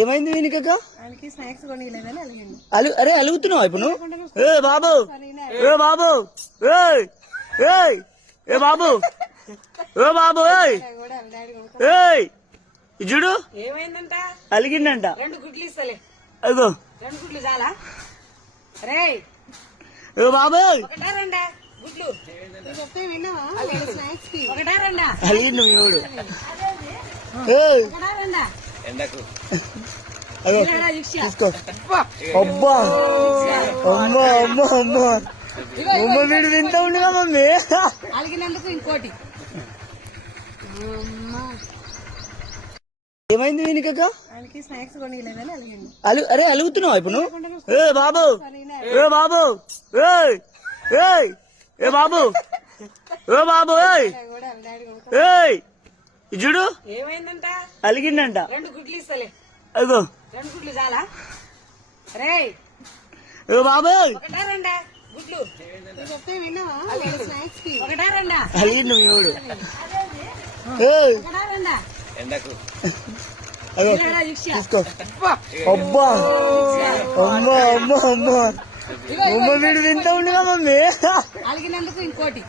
ఏమైంది వీనికక్క? అలు అరే అలుగుతున్నావు ఇప్పుడు ఏ బాబు! ఏ బాబు! ఏయ్ ఏయ్ ఏ బాబు! ఏ బాబు! ఏయ్ కొనుక్కో ఏయ్ చూడు. ఏమైందంట? అలిగిండంట రెండు గుడ్లు ఇస్తలే. అదిగో. రెండు గుడ్లు చాలా? రే ఏ బాబు! ఏయ్. ఒకటా రెండా? గుడ్లు. చెప్తే విన్నావా? స్నాక్స్కి ఒకటా రెండా? అలిగిండు మీ వాడు. తీసుకో అబ్బా అమ్మా అమ్మా అమ్మా అమ్మ వీడు వింటూ ఉండగా మమ్మీ అలిగినందుకు ఇంకోటి అమ్మా. ఏమైంది వీనికక్క అలు అరే అలుగుతున్నావు ఇప్పుడు ఏ బాబు ఏ బాబు ఏయ్ ఏయ్ ఏ బాబు ఏ బాబు ఏయ్ కొనుక్కో ఏయ్ చూడు. ఏమైందంట? అలిగిండంట రెండు గుడ్లు ఇస్తలే. అదిగో. రెండు గుడ్లు చాలా? రే ఏ బాబు ఏయ్. ఒకటా రెండా? గుడ్లు. చెప్తే విన్నావా? స్నాక్స్కి. ఒకటా రెండా? అలిగిండు మీ వాడు. ఏయ్. ఒకటా రెండా? అదిగో. ఇలారా చూసా. తీసుకో. అబ్బా. అమ్మా అమ్మా అమ్మా. అమ్మ వీడు వింటూ ఉండగా మమ్మీ. అలిగినందుకు ఇంకోటి.